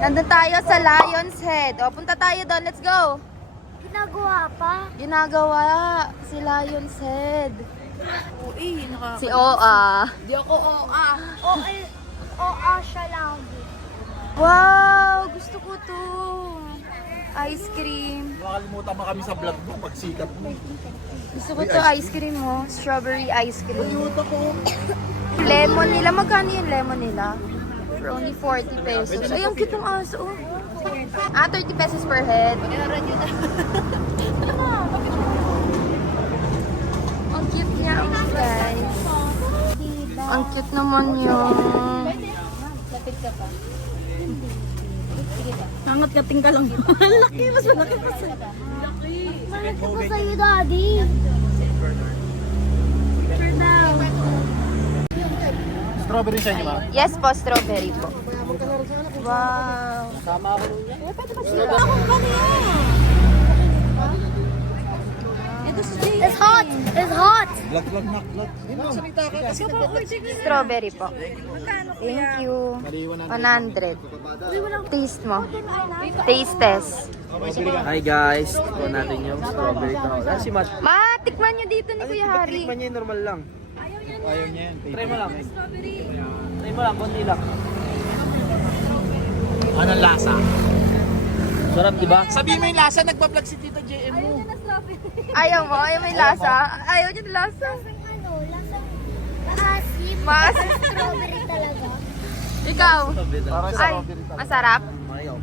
Nandun tayo sa Lion's Head. O, punta tayo doon. Let's go. Ginagawa pa? Ginagawa si Lion's Head. Uy, Si Oa. Di ako OA. Oo, siya lang. Wow! Gusto ko to. Ice cream. Makalimutan mo kami sa vlog mo pag sikat mo. Gusto ko to ice cream mo. Strawberry ice cream. Ayuta ko. Lemon nila. Magkano yung lemon nila? For only 40 pesos. Ay, ang cute ng aso. Oh. 30 pesos per head. Ang cute niya, guys. Ang cute naman yung... Lapit ka pa. Hangat kating ka lang. Laki, mas malaki pa sa... Laki. Malaki pa sa'yo, Daddy. Sure daw. Strawberry sa inyo, ma'am. Yes po, strawberry po. Wow. Kasama ako nun yan. Akong kanina. Ito si Jay. It's hot! It's hot! Vlog na, vlog. Salita ka kasi. Strawberry po. Magkano Thank you. Maliwan 100. Taste mo. Taste test. Hi guys, ito natin yung strawberry taho. Ah, si Matt. Tikman nyo dito ni Kuya Hari. Tikman niya yung normal lang. Ayaw niya yan. Try mo lang. Try mo lang, konti lang. Anong lasa? Sarap, di ba? Sabihin mo yung lasa, nagpa-vlog si Tita JM mo. Ayaw mo? Ayaw may lasa? Ayaw nyo ng lasa? Ano, lasang maasim. Strawberry talaga. Ikaw? Parang Ay, strawberry talaga. masarap? Ayaw.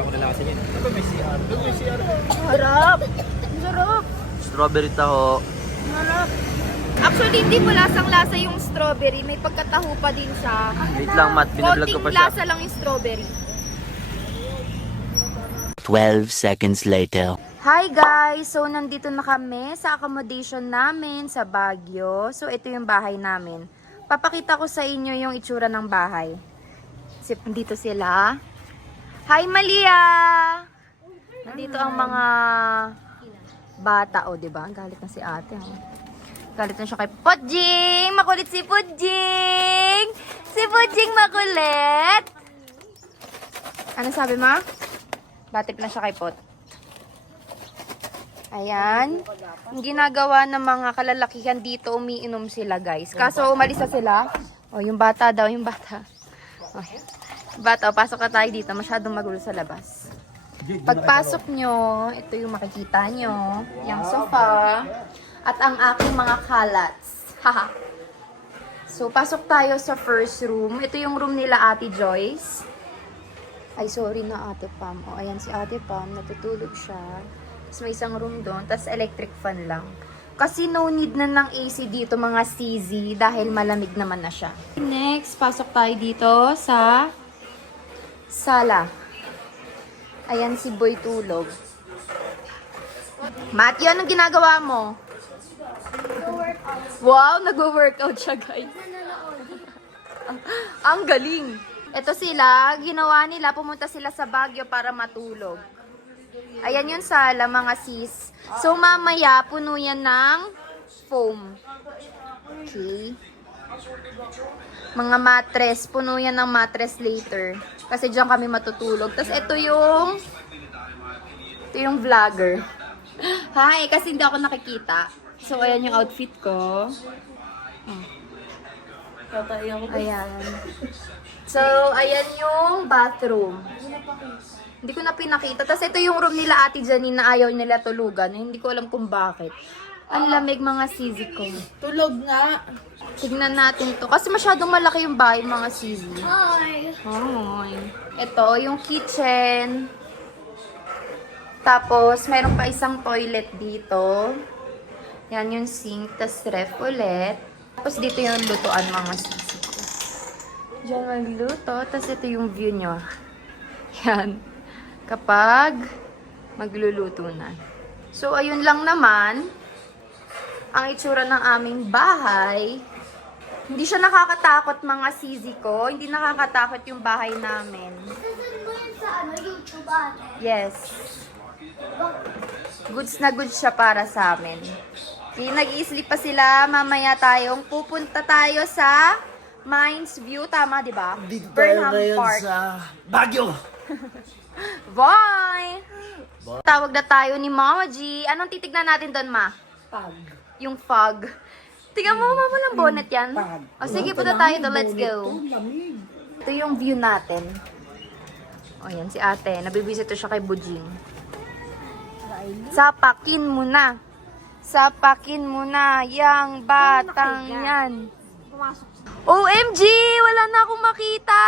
Ako na lasa niya. Ano ba may CR? Doon may CR. Sarap! Sarap! Strawberry taho. Sarap! Actually, hindi mo lasang-lasa yung strawberry. May pagkataho pa din siya. Wait lang, Matt. Binablog ko pa Konting siya. lasa lang yung strawberry. 12 seconds later. Hi guys! So, nandito na kami sa accommodation namin sa Baguio. So, ito yung bahay namin. Papakita ko sa inyo yung itsura ng bahay. Nandito sila. Hi Malia! Nandito ang mga bata. O, diba? Galit na si ate. Oh. Galit na siya kay Pudjing! Makulit si Pudjing! Si Pudjing makulit! Ano sabi mo? Batip na siya kay Pot. Ayan. Yung ginagawa ng mga kalalakihan dito, umiinom sila guys. Kaso umalis na sila. O, yung bata daw, yung bata. O, bata, pasok na tayo dito. Masyadong magulo sa labas. Pagpasok nyo, ito yung makikita nyo. Yung sofa. At ang aking mga kalats. Haha. So, pasok tayo sa first room. Ito yung room nila Ate Joyce. Ay, sorry na Ate Pam. O, ayan si Ate Pam. Natutulog siya. Tapos may isang room doon. Tapos electric fan lang. Kasi no need na ng AC dito mga CZ dahil malamig naman na siya. Next, pasok tayo dito sa sala. Ayan si Boy tulog. Matthew, anong ginagawa mo? Wow, nagwo-workout siya guys. Ang galing. Ito sila, ginawa nila, pumunta sila sa Baguio para matulog. Ayan yung sala, mga sis. So, mamaya, puno yan ng foam. Okay. Mga mattress, puno yan ng mattress later. Kasi dyan kami matutulog. Tapos, ito yung vlogger. Hi, kasi hindi ako nakikita. So, ayan yung outfit ko. Ayan. So, ayan yung bathroom. Hindi ko na pinakita. Tapos ito yung room nila Ate Janine na ayaw nila tulugan. Hindi ko alam kung bakit. Ang lamig mga sisi ko. Tulog nga. Tignan natin to. Kasi masyadong malaki yung bahay mga sisi. Hi! Hoy. Ito yung kitchen. Tapos, mayroon pa isang toilet dito. Yan yung sink. Tapos ref ulit. Tapos dito yung lutuan mga sisi ko. Diyan magluto. Tapos ito yung view nyo. Yan. Kapag magluluto na. So, ayun lang naman. Ang itsura ng aming bahay. Hindi siya nakakatakot mga sisi ko. Hindi nakakatakot yung bahay namin. Sasend mo yun sa YouTube, ate? Yes. Goods na goods siya para sa amin. Okay, nag-i-sleep pa sila. Mamaya pupunta tayo sa Mines View, tama, di ba? Dito tayo Burnham ngayon Park. sa Baguio. Bye! Tawag na tayo ni Mama G. Anong titignan natin doon, Ma? Fog. Yung fog. Tingnan mo, Mama, lang bonnet yan. Fog. O sige, punta tayo doon. Let's go. Ito yung view natin. O yan, si ate. Nabibisito siya kay Bujing. Sapakin mo na. Sapakin mo na yang batang yan. OMG! Wala na akong makita!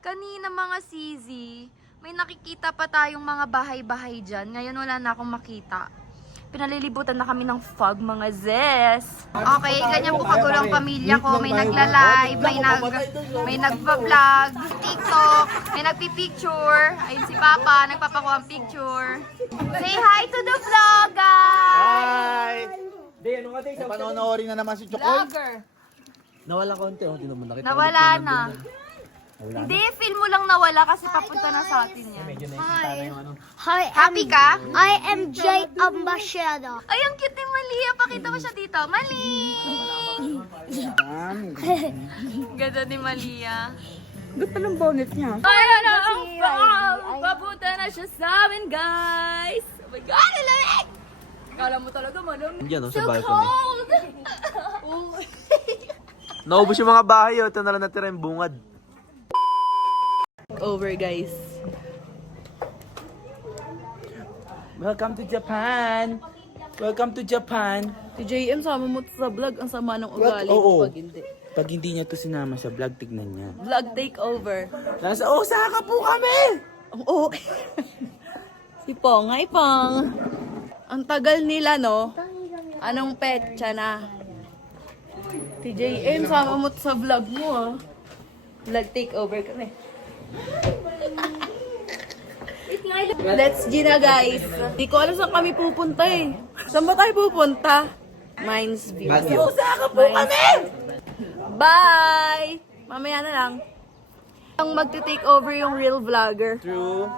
Kanina mga sizi, may nakikita pa tayong mga bahay-bahay dyan. Ngayon wala na akong makita. Pinalilibutan na kami ng fog, mga zes. Okay, ganyan po kagulo ang pamilya ko. May nagla-live, may nagpa-vlog, TikTok, may nagpi-picture. Ayun si Papa, nagpapakuha ang picture. Say hi to the vlog, guys! Panonoorin na naman si Chokoy. Vlogger! Nawala konti, oh. Di naman nakita. Nawala na. Hindi, feel mo lang nawala kasi papunta na sa atin yan. Hi, Happy ka? I am Jay Ambassador. Ay, ang cute ni Malia. Pakita mo siya dito. Mali! Ganda ni Malia. Gusto ng bonnet niya. Ayan na ang fog! Papunta na siya sa amin, guys! Oh my God, ang lamig! Kala mo talaga malamig. Diyan, oh, So sa balcony. cold! Naubos yung mga bahay, oh. Ito na lang natira yung bungad. Over, guys. Welcome to Japan! Welcome to Japan! Si JM, sama mo sa vlog. Ang sama ng ugali Oo. pag hindi. Pag hindi niya to sinama sa vlog, tignan niya. Vlog takeover. Nasa Osaka po kami! Oo. Si Pong. Hi, Pong. Ang tagal nila, no? Anong petsa na? Si JM, sama mo sa vlog mo, ah. Vlog takeover kami. Let's G na, guys. Di ko alam saan kami pupunta, eh. Saan ba tayo pupunta? Mines View. Osaka po kami! Bye! Mamaya na lang. Ang magte-take over yung real vlogger. True.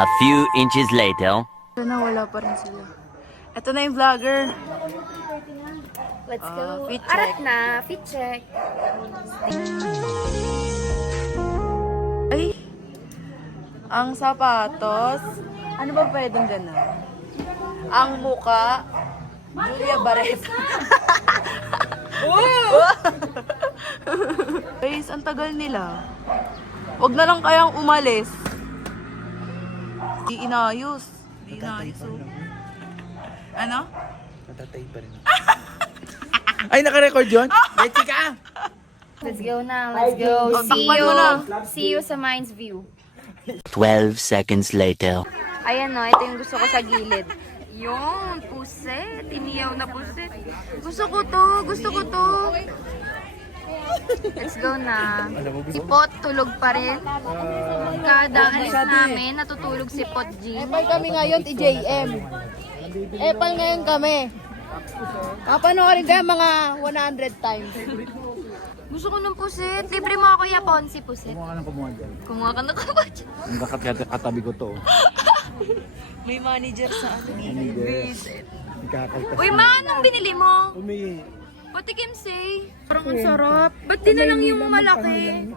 A few inches later. Ito na, wala pa rin sila. Ito na yung vlogger. Let's go. Fit Arat check. na. Fit check. Ay! Ang sapatos. Ano ba pwedeng gano'n? Ang muka. Julia Barreta. Guys, ang tagal nila. Huwag na lang kayang umalis. Di inayos. Di inayos. Oh. Ano? Natatay pa rin. Ay, naka-record yun? Betty ka! Let's go na. Let's go. See Takpan you. mo na. See you sa Mines View. 12 seconds later. Ayan no, ito yung gusto ko sa gilid. Yun, puset. Tiniyaw na puset. Gusto ko to. Gusto ko to. Let's go na. Si Pot tulog pa rin. Kada alis namin, natutulog si Pot G. Epal kami ngayon, TJM. Epal ngayon kami. Kapanoorin kayo mga 100 times. Gusto ko ng puset. Libre mo ako yapon si puset. Kumuha ka ng kumuha dyan. Kumuha ka na kabadya. Ang katabi ko to. May manager sa ano. Ikakaltas. Uy, ma, anong binili mo? Umi. Patikim say. Parang ang sarap. Ba't di na lang yung malaki?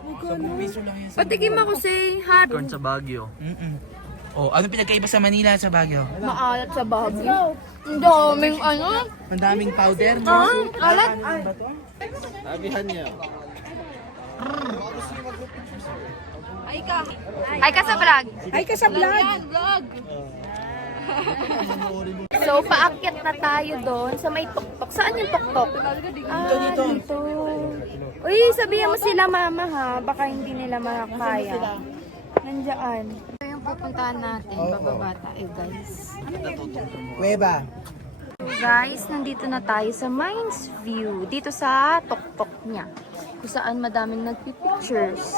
Patikim ako say. Corn sa Baguio. Oh, ano pinagkaiba sa Manila sa Baguio? Maalat sa Baguio. Ang daming ano. Ang daming powder. Alat. Sabihan niya. Ay ka sa vlog. Ay, ka sa vlog. Vlog. So, paakyat na tayo doon sa may tuktok. Saan yung tuktok? Dito. Uy, sabihan mo sila mama ha. Baka hindi nila makakaya. Nandiyan. Ito yung pupuntahan natin. Bababa tayo guys. Kuweba. Guys, nandito na tayo sa Mines View. Dito sa tuktok niya. Kung saan madaming nagpipictures.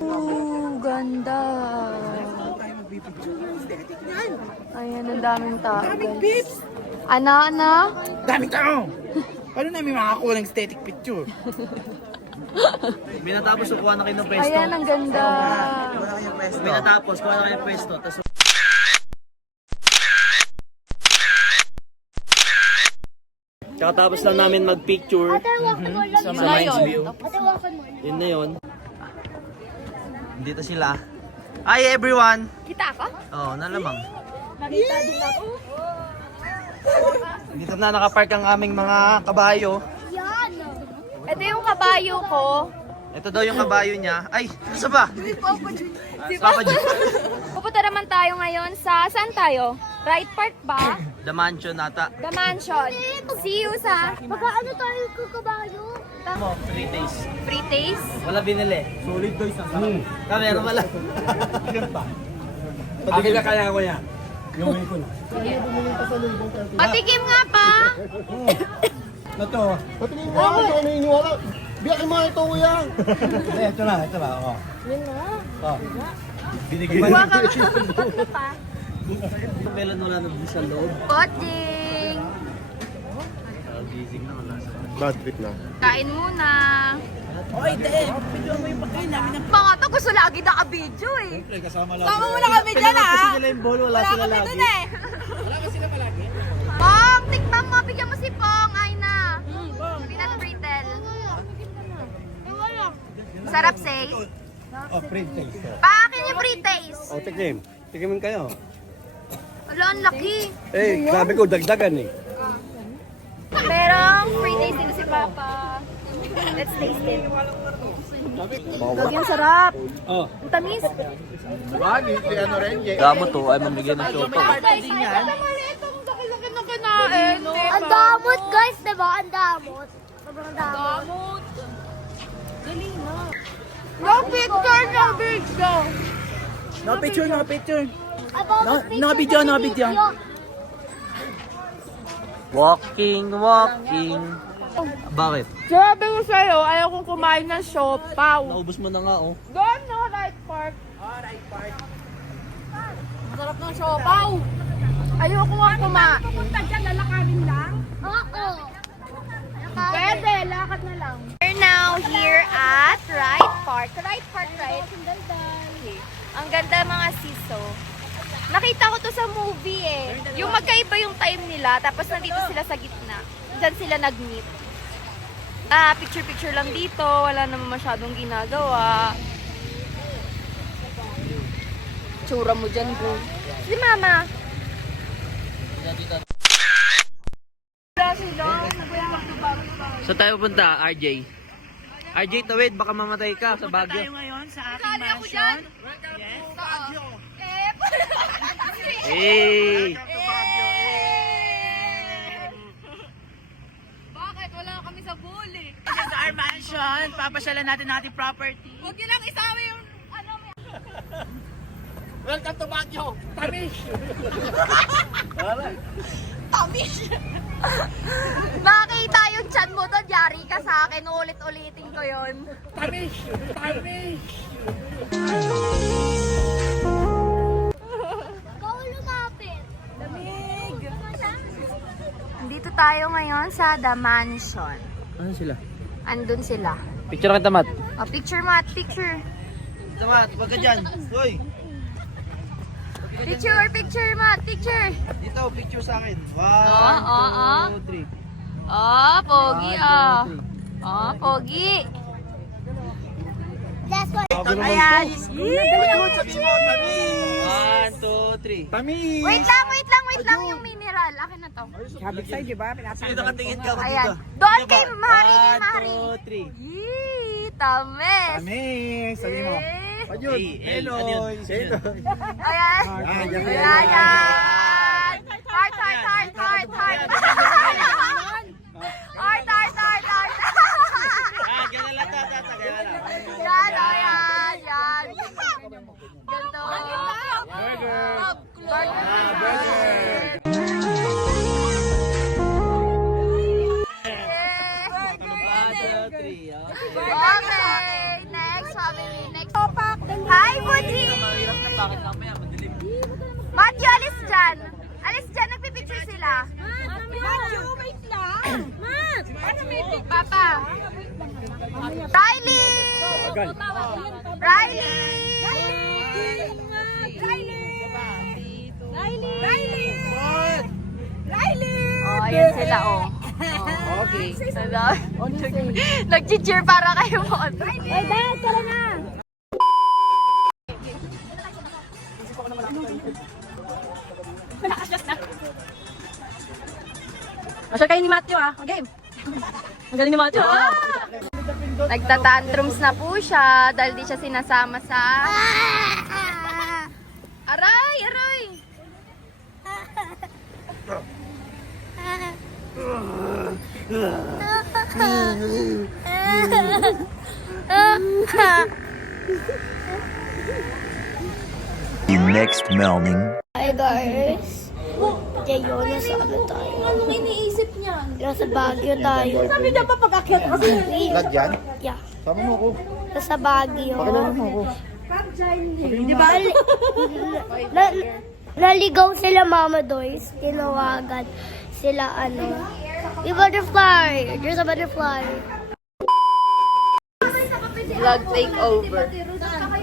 Ooh, ganda. Ayan, ang daming tao. Guys. Ana? Daming tao! Paano na may makakuha ng aesthetic picture? May natapos kuha na kayo ng pwesto. Ayan, ang ganda. May natapos kuha na kayo ng pwesto. Tapos Kakatapos lang namin mag-picture sa Minds View. Yun na yun. Dito sila. Hi everyone! Kita ako? Oo, nalamang. Dito na nakapark ang aming mga kabayo. Ito yung kabayo ko. Ito daw yung kabayo niya. Ay, isa ba? Papa Ju. Pupunta naman tayo ngayon sa, saan tayo? Right Park ba? The Mansion nata. The Mansion. See you sa Ano tayo kukabayo? 3 days. free taste. Wala binili. Solid daw isang sarap. Kamera wala. Akin na kaya ko yan. Patikim nga pa. Ito. Patingin mo ako kung naniniwala. Biyakin mo ito kuya. Ito na. Oh. Binigay. Kuha ka tatlo pa. Melon wala na din sa loob. Poting. Gising na wala sa. Bad trip na. Kain muna. Oy, video mo yung pagkain namin. Mga to, gusto lagi naka-video eh. Kasama lang. Tama muna kami dyan ah. Kasi sila yung ball, wala sila Kami lagi. dun eh. Pong, tikman mo. Bigyan mo si Pong. Ay na. Peanut brittle. Sarap say. Oh, free taste. Paakin yung free taste. Oh, tikim. Tikimin kayo. Wala, ang laki. Eh, sabi ko dagdagan eh. Merong free taste dito si Papa. Let's taste it. Lagi ang sarap. Oh. Ang tamis. Lagi, si ano rin. Damo to ay mamigay ng shoto. Ang damot guys, diba? Ang damot. Sobrang damot. No picture, no video. No picture, no picture. No video, no video. Walking. Bakit? Sabi ko sa'yo, ayaw kong kumain ng siopaw. Naubos mo na nga oh. Doon no, right park. Masarap ng siopaw. Ayoko nga kumain. Pupunta dyan, lalakarin lang. Oo. Pwede, lakad na lang. We're now here at Right Park. Right Park, right? Okay. Ang ganda mga siso. Nakita ko to sa movie eh. Yung magkaiba yung time nila, tapos nandito sila sa gitna. Diyan sila nag-meet. Picture-picture lang dito. Wala naman masyadong ginagawa. Tsura mo dyan, bro. Si Mama. Saan tayo punta, RJ? RJ, tawid, baka mamatay ka sa Baguio. Tayo ngayon sa aking mansion. Hey! Bakit? Wala kami sa bully. This is our mansion. Papasyalan natin ang ating property. Huwag niyo lang isawi yung ano. Welcome to Baguio. Tamis. Nakita yung chan mo doon, yari ka sa akin. Ulit-ulitin ko yun. Tamis. Bawal lumapit. Dito tayo ngayon sa The Mansion. Ano sila? Andun sila. Picture kita, Mat. Oh, picture Mat, picture. Mat, wag ka dyan. Hoy! Picture Mat, picture. Dito, picture sa akin. 1, Oh. 2, 3. Oh, pogi ah. Oh, pogi. That's what. Ayan. 1, 2, 3. Tamis. Wait lang yung mineral. Akin na to. Habit sa'yo, di ba? Sino nakatingin ka? Ayan. Doon kay Mari, kay Mari. 1, 2, 3. Yee, tamis. Tamis. Sabi mo. Eh. Ayun. Ano yun? Ayan. Yan. Ayan. Heart. Ganyan lang, tata. Ganyan lang. Yan. Ganito. Burger. Okay, next family. Next. Hi, Buji! Matthew, alis dyan. Nagpipicture sila. Matthew, wait lang. Matt! Papa. Riley! Oh, ayan sila, oh. Okay. Nag-cheer para kayo mo. Ay, dad, tara na! Masyal kayo ni Matthew game. Ang galing ni Matthew Nagtatantrums na po siya dahil di siya sinasama sa... Aray! Aray! The next morning. Hi guys! Ngayon, nasa ano tayo? Anong iniisip niya? Nasa Baguio tayo. Sabi niya pa pag-akyat kasi. Lagyan? Yeah. Sama mo ako. Nasa Baguio. Pakilala mo ako. Di ba? Naligaw sila Mama Doys. Tinawagan sila ano. Yung butterfly! There's a butterfly. Vlog takeover.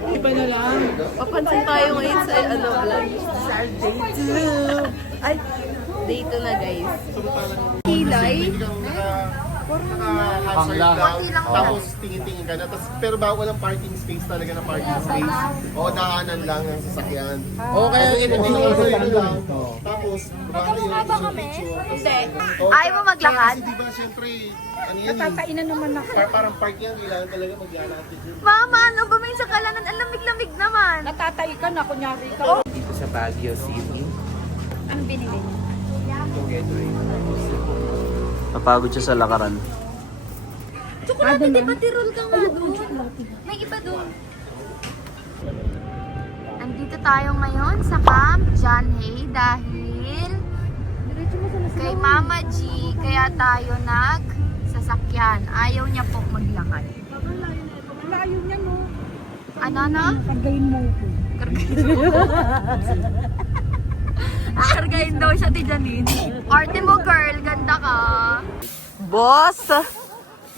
Iba na lang. Papansin tayo ngayon sa vlog. Ay, day 2 na guys. Kilay. Hangla. Tapos tingin-tingin ka na. Pero walang parking space talaga na parking space. O daanan lang ng sasakyan. O kaya ito lang. Tapos, Magkamukha ba kami? Hindi. Ayaw mo maglakad? Kasi diba syempre, ano yan Natatainan naman ako. Parang park yan, kailangan talaga maglalakad. Mama, ano ba may sakalanan? Ang lamig-lamig naman. Natatay ka na, kunyari ka. Dito sa Baguio City. Ang binili niya? Napagod siya sa lakaran. Chocolate, di ba tirol ka nga doon? May iba doon. Andito tayo ngayon sa Camp John Hay dahil kay Mama G, kaya tayo nagsasakyan. Ayaw niya po maglakad. Layo niya, no? Ano na? Pagayin mo ko. Kargayin daw siya, ti Janine. Arte mo, girl. Ganda ka. Boss!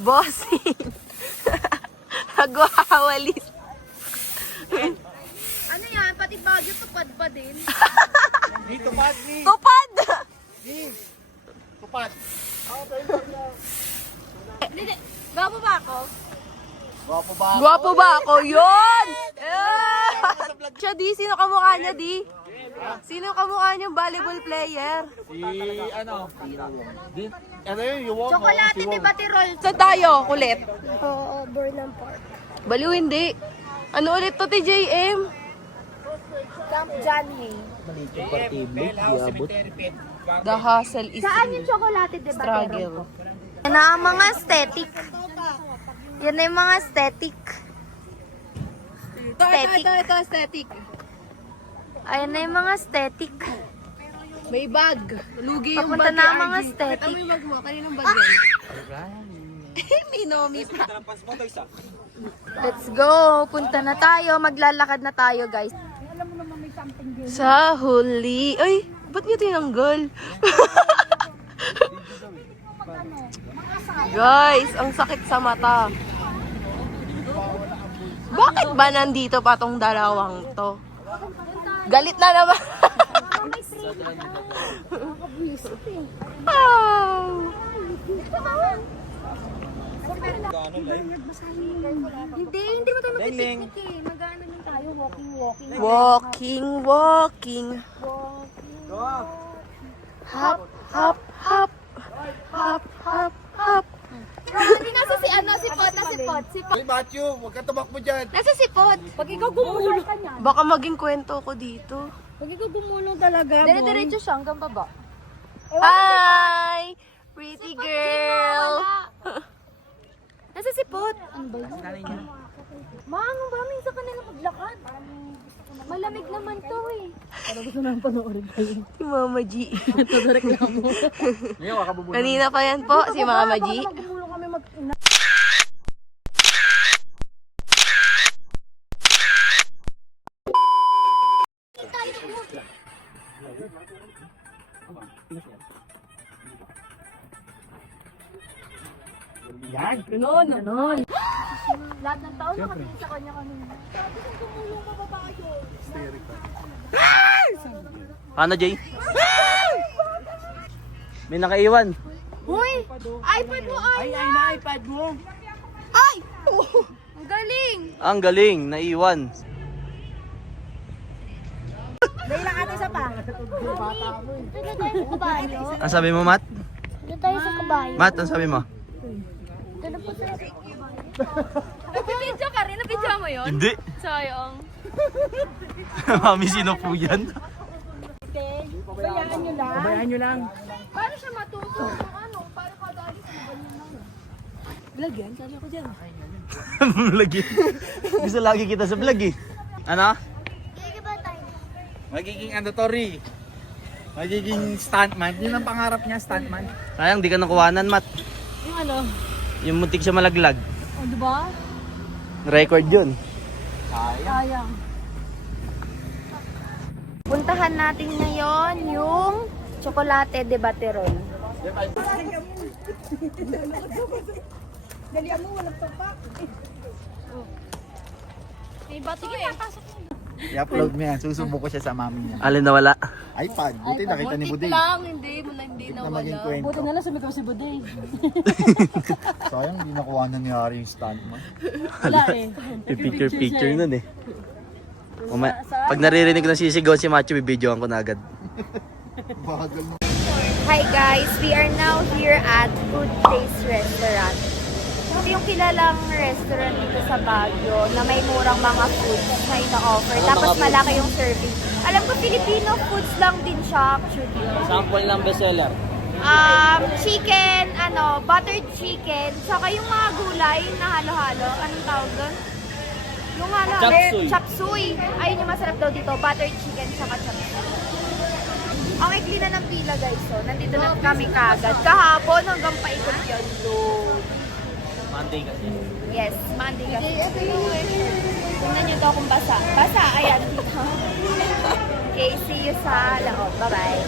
Bossing! Nagwawalis. Ano yan? Pati Baguio tupad pa din. Dito, Pat, ni. Tupad! Tupat. Gabo ba ako? Gwapo ba? Gwapo ba ako? Yun! Siya, di. Sino kamukha niya, di? Sino kamukha niya? Volleyball player. Ano yun? Yung walk? Chocolate, di ba tirol? Saan tayo? Kulit. Oo, Burnham Park. Baliw, hindi. Ano ulit to, TJM? Camp John Hay. The hustle is Saan yung chocolate, di ba? struggle. Yan na ang mga aesthetic. Yan na yung mga aesthetic. Aesthetic. Ito, aesthetic. Ayan na yung mga aesthetic. May bag. Lugi yung Papunta bag na ni ang mga RG. aesthetic. Ito may bag mo. Kaninong bag yan? May nomi pa. Let's go. Punta na tayo. Maglalakad na tayo, guys. Sa huli. Ay, ba't niya tinanggal? Guys, ang sakit sa mata. Bakit ba nandito pa tong dalawang to? Galit na naman. Wow. Hindi mo tayo mag-picnic eh. Mag-ano lang tayo, walking. Walking. Hop, hop, hop. Hop, hop, hop. Hindi nasa si ano, si Pot, nasa si Pot. Hey, Matthew, huwag ka tumakbo dyan. Nasa si Pot. Pag ikaw gumulong, baka maging kwento ko dito. Pag ikaw gumulong talaga, Dire-diretso siya hanggang baba. Hi! Pretty girl! Nasa si Pot. Ano ba yun? Maano ba minsan sa kanila maglakad? Malamig naman to eh. Si Mama G. Kanina pa yan po, si Mama G. Lahat ng tao nakatingin sa kanya kanina. Paano, Jay? May nakaiwan. Uy! iPad mo, ay! iPad mo. Ay! Ang galing! Ang galing, naiwan. Dito tayo sa kabayo. Ang sabi mo, Matt? Dito tayo sa kabayo. Matt, ang sabi mo? Dito na po tayo. Nag-video ka rin? Nag-video mo yun? Hindi. Sayang. Mami, sino po yan? Bayaan nyo lang. Paano siya matuto? Ano? Paano kada alis mo ganyan lang? Vlog yan, sabi ako dyan. Vlog eh. Gusto lagi kita sa vlog eh. Ano? Sige ba tayo? Magiging ano to, Ri? Magiging stuntman. Yun ang pangarap niya, stuntman. Sayang, di ka nakuhanan, Matt. Yung ano? Yung muntik siya malaglag. O, diba? Record yun. Sayang. Puntahan natin ngayon yung Chocolate de Baterol. May bato eh. I-upload mo yan. Susubok ko siya sa mami niya. Alin na wala? iPad. Buti nakita ni Buday. Hindi Na maging kwento. Buti na lang sumigaw si Buday. Sayang, hindi nakuha na ni Harry yung stuntman. Wala eh. Picture nun eh. Pag naririnig ko na sisigaw si Macho, bibidyoan ko na agad. Bagal mo. Hi guys, we are now here at Good Place Restaurant. Ito yung kilalang restaurant dito sa Baguio na may murang mga foods na ina-offer. Tapos malaki yung serving. Alam ko Filipino foods lang din siya actually. Sample ng bestseller. Chicken, buttered chicken, tsaka yung mga gulay na halo-halo. Anong tawag doon? Yung halo-halo. Chapsuy. Chapsuy. Ayun yung masarap daw dito. Buttered chicken, tsaka chapsuy. Ang ikli na ng pila guys. So, nandito na kami kagad. Kahapon hanggang paikot yun doon. Monday kasi. Yes, Monday kasi. Tingnan nyo daw kung basa. Basa, ayan dito. Okay, see you sa loob. Bye-bye.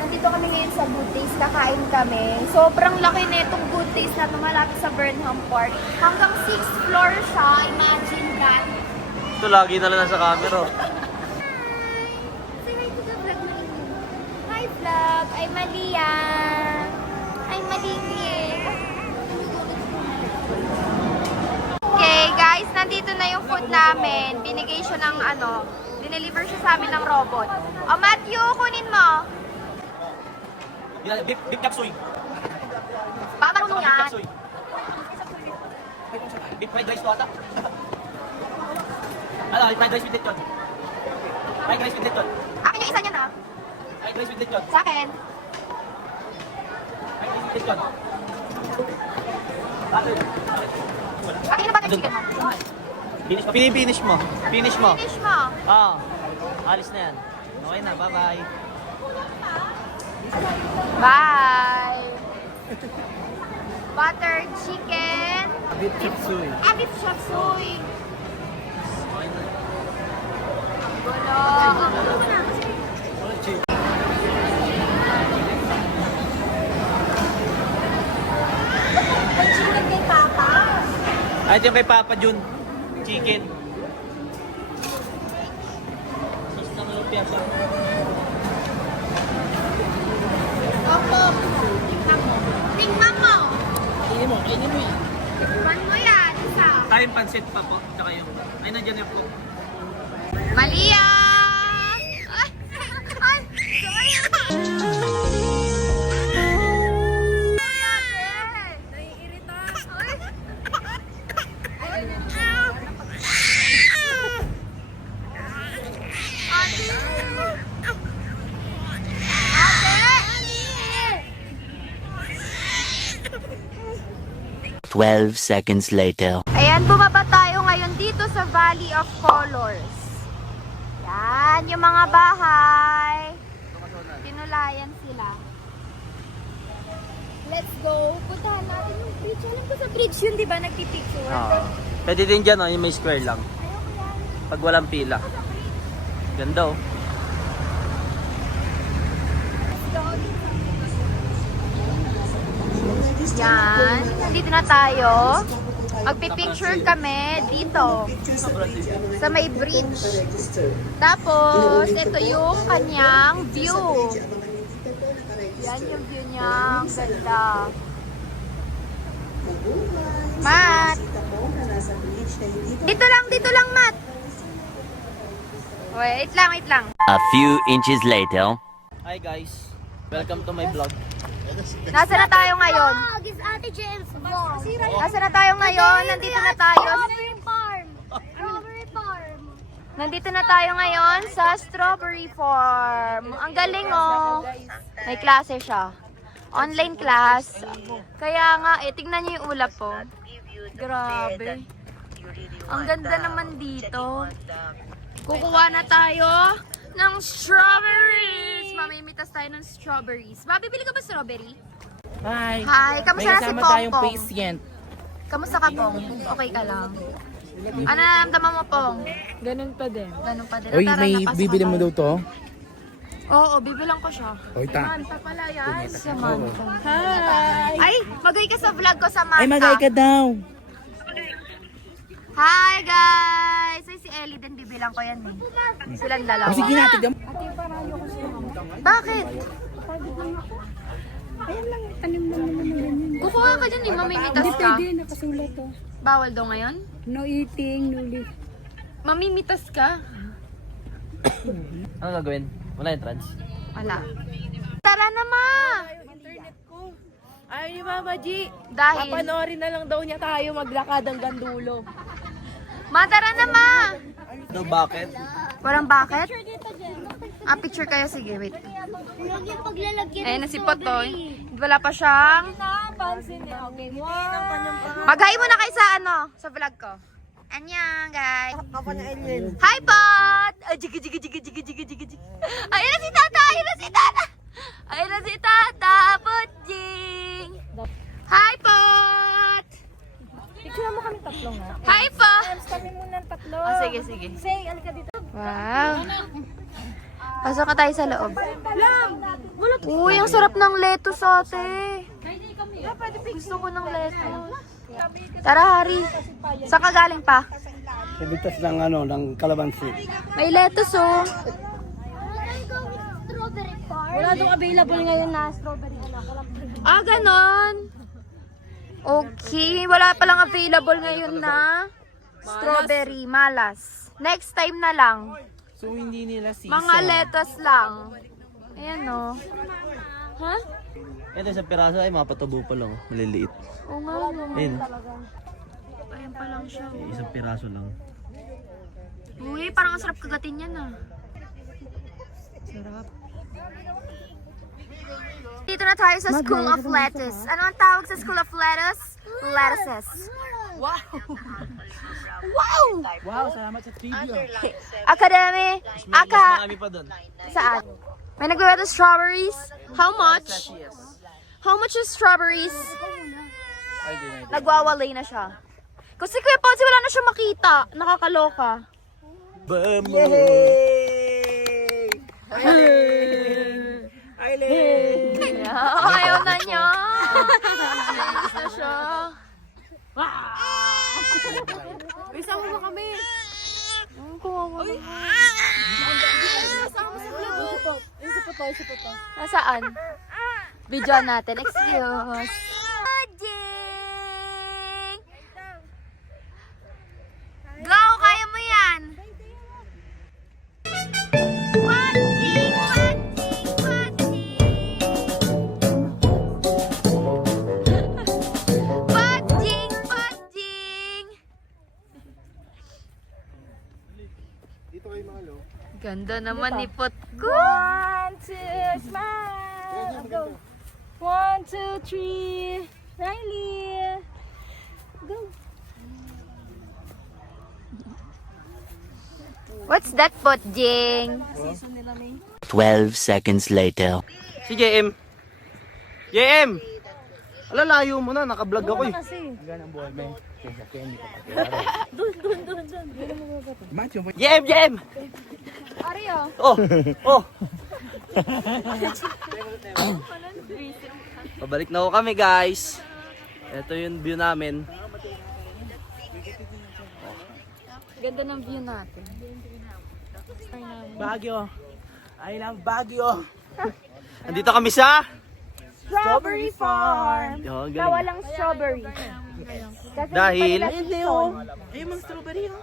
Nandito kami ngayon sa Good Taste. Kakain kami. Sobrang laki na itong Good Taste na malapit sa Burnham Park. Hanggang 6th floor siya. Imagine that. Ito lagi na lang nasa camera. Say hi to the vlog na rin. Hi vlog! I'm Malia. I'm Malia. Okay guys, nandito na yung food namin. Binigay siya ng dineliver siya sa amin ng robot. O Matthew, kunin mo. Big chapsuy. Babarong yan. Big fried rice to ata. Ano, fried rice with lechon. Fried rice with lechon. Akin yung isa niya na. Fried rice with lechon. Sa akin. Fried rice with lechon. Akin yung butter chicken mo. Finish mo. Finish mo. Finish mo. Finish mo. Ah, alis na yan. Okay na, bye-bye. Bye! Butter chicken. Beef chop suey. Beef chop suey. Gulo. Kay Papa. Ay, ito yung kay Papa Jun. Chicken. Sos na malupia siya. Opo. Tingnan mo. Kainin mo eh. Tikman mo yan. Isa. Tayong pansit pa po. Tsaka yung... Ay, nandiyan yung po. Malia! Ay! Ay! Sorry! Naiirita. Ate! 12 seconds later. Ayan, bumaba tayo ngayon dito sa Valley of Colors. Yan, yung mga bahay. Pinulayan sila. Let's go. Puntahan natin yung bridge. Alam ko sa bridge yun, di ba? Nagpipicture. Pwede din dyan, yung may square lang. Pag walang pila. Ganda oh. Yan. Nandito na tayo. Magpipicture kami dito. Sa may bridge. Tapos, ito yung kanyang view. Yan yung view niya. Ang ganda. Matt! Dito lang, Matt! Wait lang. A few inches later. Hi guys, welcome to my vlog. Nasa na tayo ngayon? Vlog is Ate James vlog. Nasa na tayo ngayon? Nandito na tayo. Strawberry farm. Strawberry farm. Nandito na tayo ngayon sa Strawberry Farm. Ang galing oh. May klase siya. Online class. Kaya nga, tignan niyo yung ulap po. Grabe. Ang ganda naman dito. Kukuha na tayo ng strawberries. Mamimitas tayo ng strawberries. Bibili ka ba strawberry? Hi. Hi, kamusta na si Pongpong? patient. Kamusta ka, Pong? Okay ka lang? Ano naramdaman mo, Pong? Ganun pa din. Ganun pa din. Uy, Tara, may napasok bibili ka mo na. daw to? Oo, bibilang ko siya. Oy, ta. Samantha. Hi! Ay, magay ka sa vlog ko, Samantha. Ay, magay ka daw. Hi, guys! Ay, si Ellie din, bibilang ko yan eh. Silang dalawa. O sige na, tignan mo. Bakit? Kukuha ka dyan eh, mamimitas ka. Nakasulat to. Bawal daw ngayon? No eating, no live. Mamimitas ka? Ano gagawin? Wala entrance? Wala. Tara na, Ma! Ay, ni Mama G. Dahil, Papanoorin na lang daw niya tayo maglakad hanggang dulo. Ma, tara na, Ma! No, bakit? Walang bakit? Picture kayo. Sige, wait. Huwag yung paglalagyan. Ayun na si Potoy. Wala pa siyang... Pansin niya. Okay, Mag-hi muna kayo sa sa vlog ko. Annyeong, guys. Hi, Pot! Ay, jiga. Ayun na si Tata! Ayun na si Tata! Putjing! Hi, Pot! Picture mo kami tatlo nga. Hi, Pot! Kami muna tatlo. Sige. Say, alika dito. Wow! Pasok ka tayo sa loob. Uy, ang sarap ng lettuce, ate. Gusto ko ng lettuce. Tara, Hari. Saan ka galing pa? Kumitas ng ng kalamansi. May lettuce, oh. Strawberry farm. Wala daw available ngayon na strawberry. Ganon. Okay, wala palang available ngayon na strawberry, malas. Next time na lang. So, hindi nila season. Mga lettuce lang. Ayan, oh. Ha? Ito isang piraso ay mga patubo pa lang. Maliliit. Oo nga, no. Ayun. Ayan pa lang siya. Isang piraso lang. Uy, parang ang sarap kagatin yan, ah. Sarap. Dito na tayo sa School of Lettuce. Ano ang tawag sa School of Lettuce? Lettuces. Wow, salamat sa trivia. Academy. Mas marami pa doon. Saan? May nagbibeto strawberries? How much? How much is strawberries? Nagwawalay na siya. Kasi Kuya Ponzi wala na siya makita. Nakakaloka. Ayaw na niya. Nainis na siya. Uy, sama mo kami. Kumawa na. Sama sa vlog. Yung sa puto. Nasaan? Video natin. Excuse. Pudging! Go! Kaya mo yan! Pudging! Pudging! Dito kayo mga lo. Ganda naman ni Potko. 1, 2, smile. Go. 1, 2, 3. Riley. Go. What's that, Potjing? 12 seconds later. Si JM. JM! Ala, layo mo na. Naka-vlog ako eh. JM! Ario. Oh! Oh! Pabalik na ako kami guys. Ito yung view namin. Ganda ng view natin. Baguio. I love Baguio. Andito kami sa strawberry farm. Oh, Na walang strawberry. Kasi Dahil? hindi pa nila season. Ay, mga strawberry oh.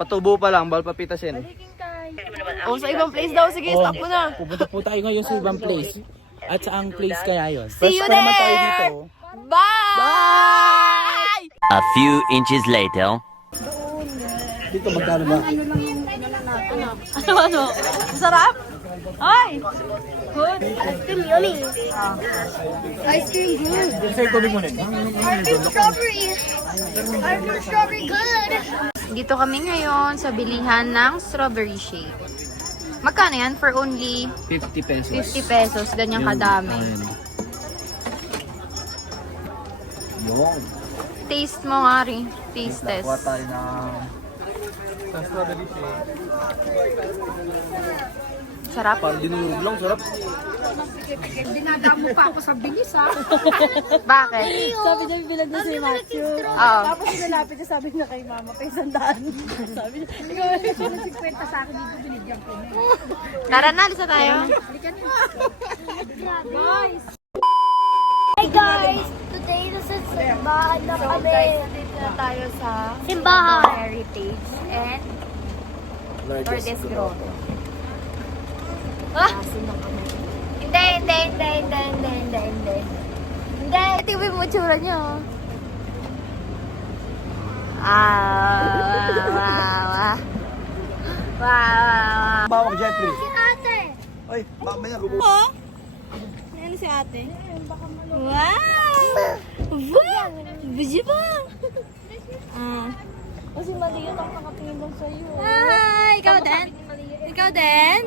Patubo pa lang, bawal papitasin. Oh, sa ibang place daw. Sige, stop mo na. Pupunta po tayo ngayon sa ibang place. At saang place kaya yun? See you First pa naman tayo there! dito. Bye! A few inches later. Dito magkano ba? Ano? Masarap? Ay! Ice cream, yummy. Ice cream good. Sir, kunin mo rin. Ice cream strawberry. Ice cream strawberry good. Dito kami ngayon sa bilihan ng strawberry shake. Magkano yan? For only 50 pesos. 50 pesos. Ganyan kadami. Yung. Taste mo nga rin. Taste test. Kuha tayo ng... Sarap. Parang dinurog lang, sarap. Dinadamo pa ako sa bilis ha. Bakit? Sabi niya, bilag na si Matthew. Oo. Tapos sinalapit niya, sabi niya kay mama, kay sandaan. Sabi niya, ikaw na 50 sa akin dito, binigyan ko niya. Tara na, alisa tayo. Hi guys! Today nasa simbahan na kami. Dito na tayo sa Simbahan! Heritage and Lourdes Grotto. Ah! Hindi. Tingnan mo tsura niya. Oh. Wow. Bawang Jeffrey. Si ate! Ay, mamaya gubuhin. Ano si ate? Wow! Wow! Busy ba? Kasi mali yun ang nakatingin lang sa'yo. Hi! Ikaw din? Ikaw din?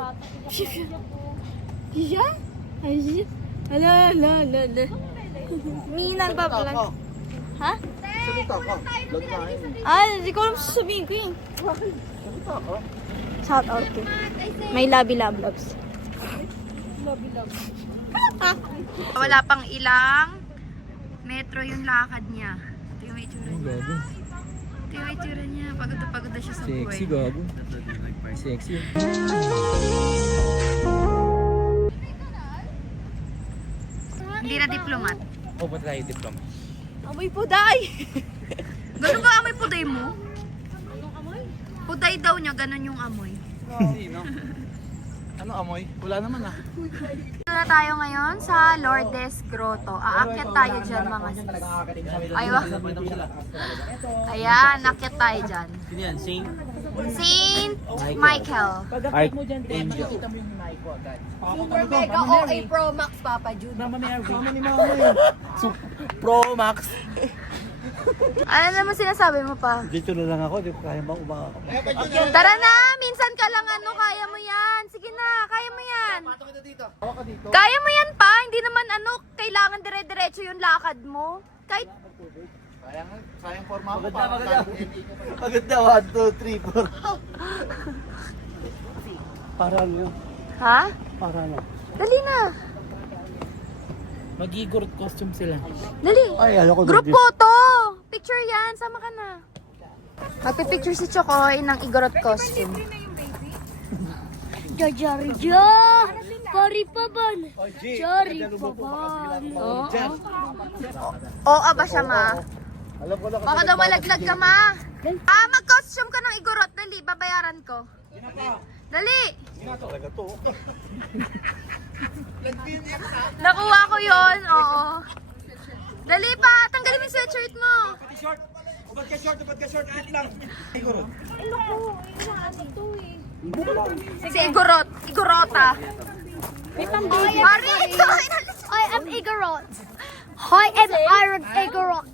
Siya? Ay, siya? Hala. Minang ba pala? Ha? Salita ka. Lagkain. Ay, hindi ko alam sasabihin ko eh. Shout out to my lovey loves. Wala pang ilang metro yung lakad niya. Ito yung itsura niya. Ito yung itsura niya. Pagod na siya sa buhay. Sexy, gago. Sexy. Hindi na diplomat. Pupunta tayo diploma. Amoy po, day! Ganun ba amoy puday mo? Puday daw niya, ganun yung amoy. Sino? Ano amoy? Wala naman ah. Dito na tayo ngayon sa Lourdes Grotto. Aakyat tayo dyan mga sis. Aywa. Ayan, aakyat tayo dyan. Sino yan? Saint? Saint Michael. Archangel. Super Mega OA Pro Max Papa Jude. Mama ni mama eh. Pro Max. Ano naman sinasabi mo pa? Dito na lang ako, di ko kaya ba umaka. Tara na! Minsan ka lang kaya mo yan. Sige na, kaya mo yan. Kaya mo yan pa, hindi naman kailangan dire-diretso yung lakad mo. Kahit Sayang forma ko. Pagod na, 1, 2, 3, 4. Para ano? ha? Para ano? Dali na. Mag-igorot costume sila. Dali. Ay, ayoko Group din. photo. Picture yan, sama ka na. Magpipicture si Chokoy ng Igorot costume. Jajarija! Pari pa ban! Jari pa ban! Oo ba siya, ma? Alam ko na Baka daw malaglag ka, ma. Mag-costume ka ng Igorot. Dali, babayaran ko. Dali. talaga to. Nakuha ko yon, oo. Dali pa, tanggalin mo yung sweatshirt mo. Ba't ka short? Alit lang. Si Igorot, Igorota. Mari, ito. I am Igorot! I am Iron Igorot!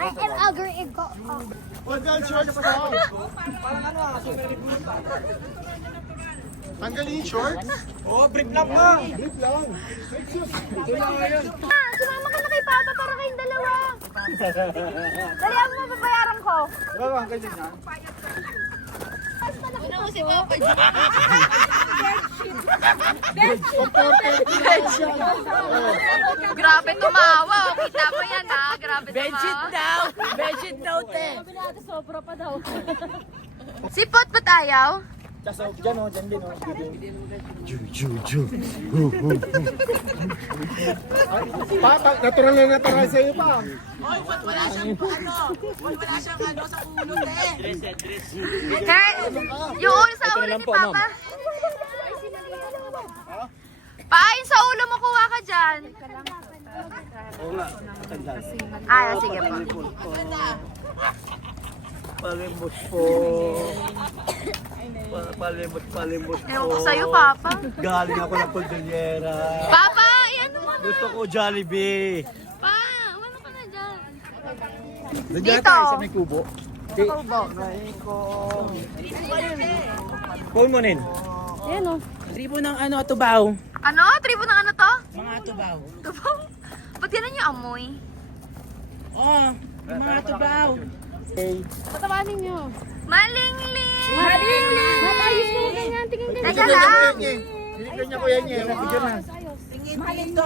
I am Iron Igorot! Huwag yan, shorts pa. Tanggalin yung shorts? Brief lang nga. Sumama ka na kay Papa para kayong dalawa. Dali, ako mababayaran ko. Grabe tumawa. Kita mo yan ha. Grabe tumawa. Bedsheet daw, te. Sobra pa daw. Sipot ba't ayaw? Dyan din. Papa, natural na natural sa'yo pa. Wala siyang ano sa ulo, te. Kaya, yung ulo sa ulo ni Papa. Pain sa ulo mo, kuha ka dyan. Oo nga. Sige po. Palimbot po. Palimbot po. Ewan ko sa'yo, Papa. Galing ako ng Cordillera. Papa, ano mo na? Gusto ko Jollibee. Pa, ano ka na dyan? Nandiyan Dito. tayo sa may kubo. Phone mo nin. Tribo ng ano, tubaw. Ano? Tribo ng ano to? Mga tubaw. Tubaw? Ba't ganun yung amoy? Oh, mga tubaw. Malingling! Matayos mo ganyan, tingin ganyan. Teka lang! Binigyan niya kuya niya. Tingin dito.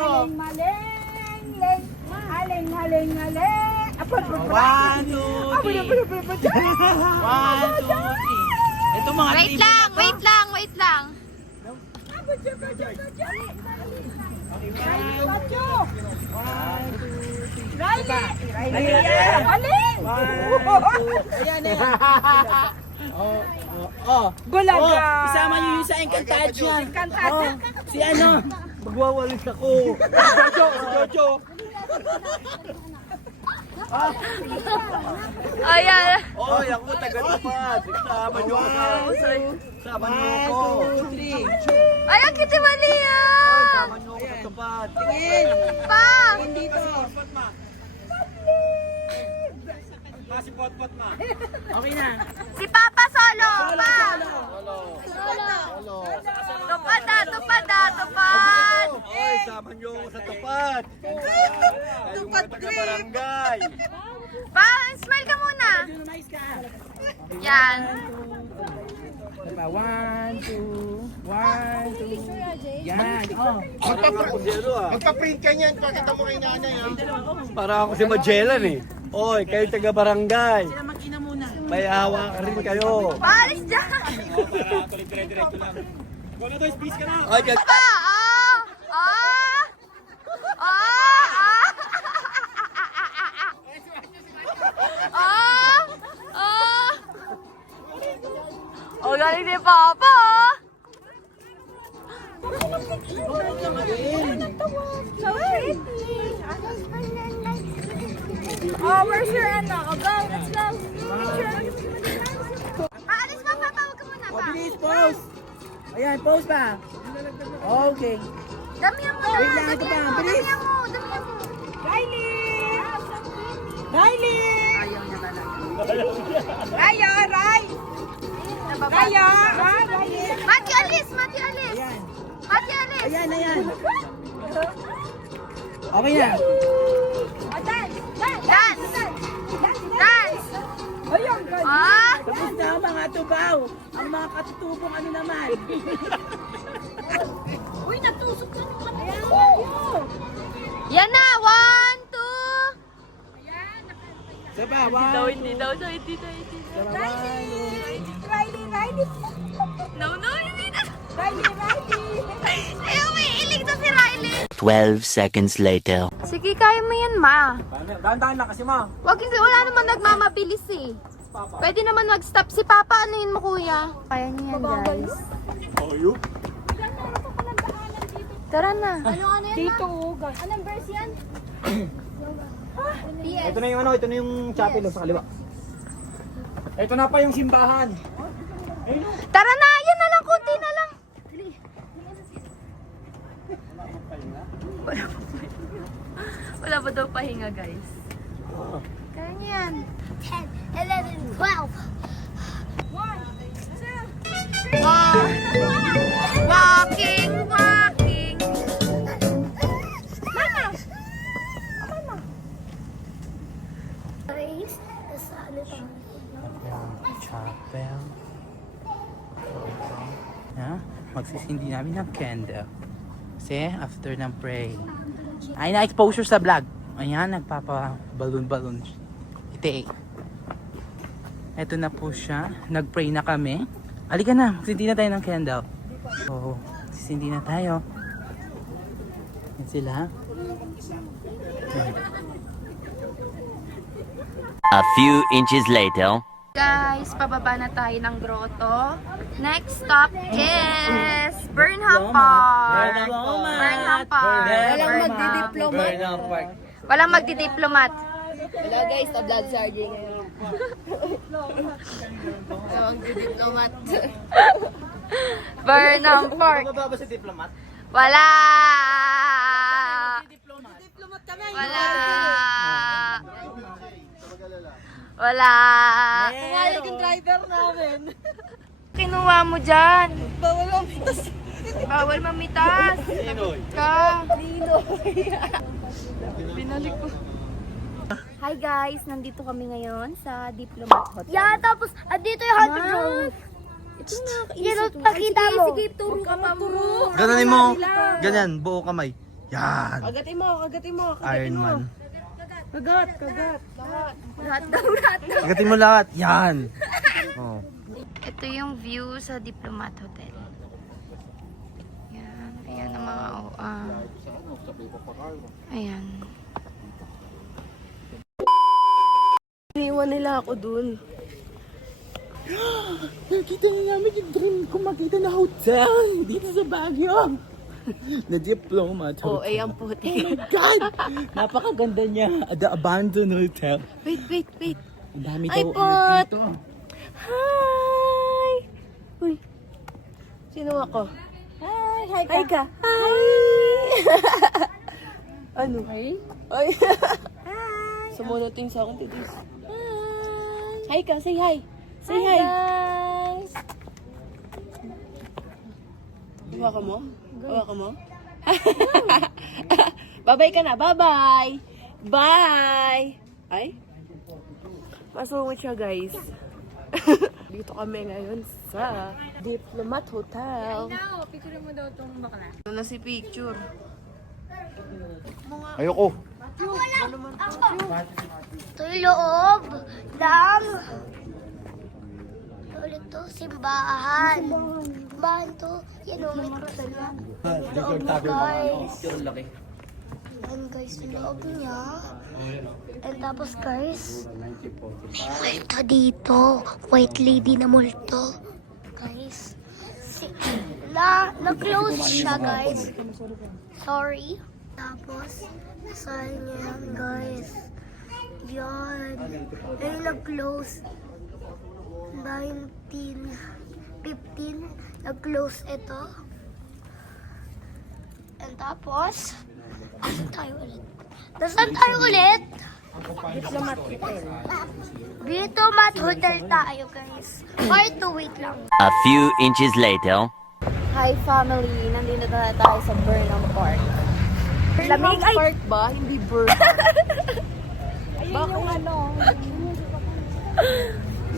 One, two, three. Ito mga Wait lang! Bulaga! Isama niyo yung sa Encantadia. Encantadia. Si ano? Magwawalis ako. Jojo. Ayan! Oy, ako taga-tupad. Sama niyo ako. Sama niyo ako. Ay, ang kiti Malia! Sama niyo ako sa tupad. Pa! Okay na. Si Papa Solo! Pa! Hello. Tupad! Oy, sama niyo ako sa tupad. Tupad taga-barangay. Pa, smile ka muna! Yan. Diba? One, two. Yan. Oh. Magpa-print ka niyan. Pakita mo kay nanay. Para ako si Magellan eh. Oy, kayo taga-barangay. Sila mag-ina muna. May hawa rin kayo. Paalis dyan! Ay, dyan. Pa! Oh, galing ni Papa! Oh, where's your ano? Go, let's go. Aalis pa, Papa. Huwag ka muna, Pa. Bilis, pose. Ayan, pose pa. Okay. Damihan mo Wait na. lang, ito pa. Damihan mo. Bilis. Damihan mo. Riley! Riley! Raya! Matthew, alis. Matthew, alis. Ayan. Matthew, alis. Ayan. Okay na. Dance. Dance. Ah! Tapos na ang mga tubaw. Ang mga katutubong ano naman. Yan na. 1, 2. Diba? One, Hindi daw. No, hindi na. Ay, umiilig na si Riley. 12 seconds later. Sige, kaya mo yan, Ma. Dahan-dahan lang kasi ma. Wala naman nagmamabilis eh. Pwede naman mag-stop si Papa. Ano yun mo, Kuya? Kaya niya yan, guys. Oyo. Tara na. Dito, anong verse yan? Ito na yung ano, ito na yung chapel sa kaliwa. Ito na pa yung simbahan. Tara na. Yan na lang. Kunti na lang. Wala pa daw pahinga, guys. Kaya niya yan. 10, 11, 12. Walking. Praise. Sa ano to? chapel. Magsisindi namin ng candle. Kasi after ng pray. Ay, na-exposure sa vlog. Ayan, nagpapa-balloon. Ite. Eto na po siya. Nag-pray na kami. Halika na, magsindi na tayo ng candle. So, sisindi na tayo. Sila? A few inches later. Guys, pababa na tayo ng grotto. Next stop is Burnham Park. Burnham Park. Walang magdidiplomat. Walang magdidiplomat. Wala guys, tablad sergeant ngayon. Walang magdidiplomat. Burnham Park. Bababa ba si diplomat? Wala. Diplomat kami. Wala. Wala. Nangalit yung driver namin. Kinuha mo dyan. Bawal ang pitas. Bawal mamitas. Pinoy. Ka. Binalik ko. Hi guys, nandito kami ngayon sa Diplomat Hotel. Yeah, tapos, andito yung haunted room. Ito na, Yan ang pakita mo. Sige, turo ka pa mo. Gananin mo. Ganyan, buo kamay. Yan. Agatin mo. Iron Man. Kagat. Lahat daw. Agatin mo lahat. Yan. Oh. Ito yung view sa Diplomat Hotel. Yan, ayan ang mga ayan. Iniwan nila ako dun. Nakita na namin yung dream ko makita na hotel dito sa Baguio. Na diplomat. Oh, ay ang puti. God! Napakaganda niya. The abandoned hotel. Wait. Ang dami Ay, daw pot! ulit dito. Hi! Uy. Sino ako? Hi ka. Hi! Ano? Hi? Ay. Sumunutin sa akin, titis. Hi ka, say hi. Say hi. Guys. Hawakan mo? Hawakan mo? Bye-bye ka na. Bye-bye. Bye! Ay? Masungit siya, guys. Dito kami ngayon sa Diplomat Hotel. Picture mo daw itong bakla. Ano na si picture? Ayoko. Ito yung loob ng ulit to, simbahan. Simbahan to. Yan o, may cross na. Loob mo, guys. Yan guys, yung loob niya. And tapos guys, may multo dito. White lady na multo. Guys, na-close siya guys. Sorry. Tapos, saan yan guys? Yan. Ay, nag-close. 1915. Nag-close ito. And tapos, nasaan tayo ulit? Diplomat Hotel. Diplomat Hotel tayo guys. Part 2, wait lang. A few inches later. Hi family, nandito na tayo sa Burnham Park. Lamig Park ba? Hindi bird. Ayun yung ano.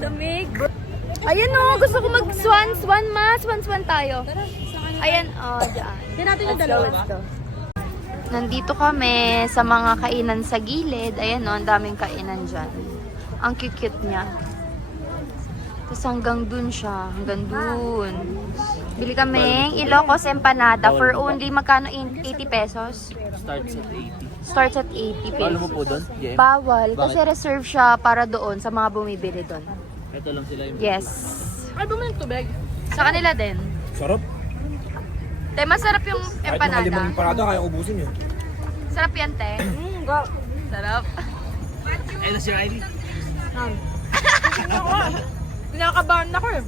Lamig. Ayan o, gusto ko mag-swan tayo. Ayan, dyan. Hindi natin yung dalawa. Nandito kami sa mga kainan sa gilid. Ayan o, ang daming kainan dyan. Ang cute niya. Tapos hanggang dun siya. Hanggang dun. Bili kami Ilocos empanada for only magkano? 80 pesos? Starts at 80. Starts at 80 Paano mo pesos. po doon? Yeah. Bawal. Bakit? Kasi reserve siya para doon sa mga bumibili doon. Ito lang sila yung... Yes. Ay, bumalik tubig. Sa kanila din. Sarap. Te, masarap yung empanada. parada, kaya ubusin yun. Sarap yan, te. Sarap. Ay, na si Riley. Pinakabahan ako eh.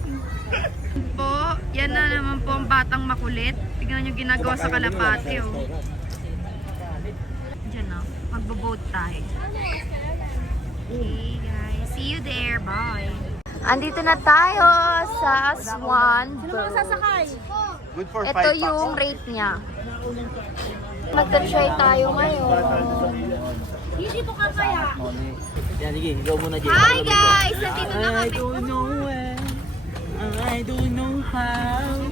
Po, yan na naman po ang batang makulit. Tignan nyo ginagawa sa kalapati, oh. Diyan na. Magbo-boat tayo. Okay, guys. See you there. Bye. Andito na tayo sa Swan Boat. Good for 5 Ito yung rate niya. Mag-try tayo ngayon. Yan, sige. Ikaw muna, Jay. Hi guys! Nandito na I kami. don't know when, I don't know how,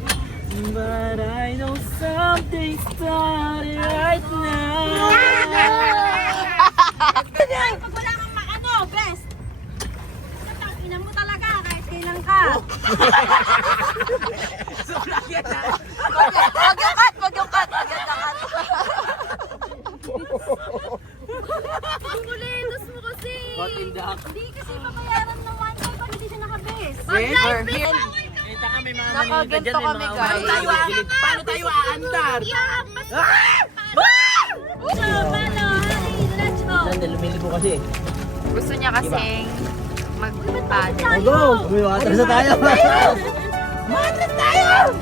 but I know something started right now. Pag wala kang best. Ina mo talaga kahit kailan ka. Wag yung cut! Wag yung cut! Kulitos mo kasi. Tindak. Hindi kasi makayaran ng 1 pag hindi siya nakabes. Kita ka, may mga Nakaganto kami, guys. Paano tayo aandar? Nandun, lumiligo kasi. Gusto niya kasing magpadel. Go! Umiwater sa tayo. Matras tayo!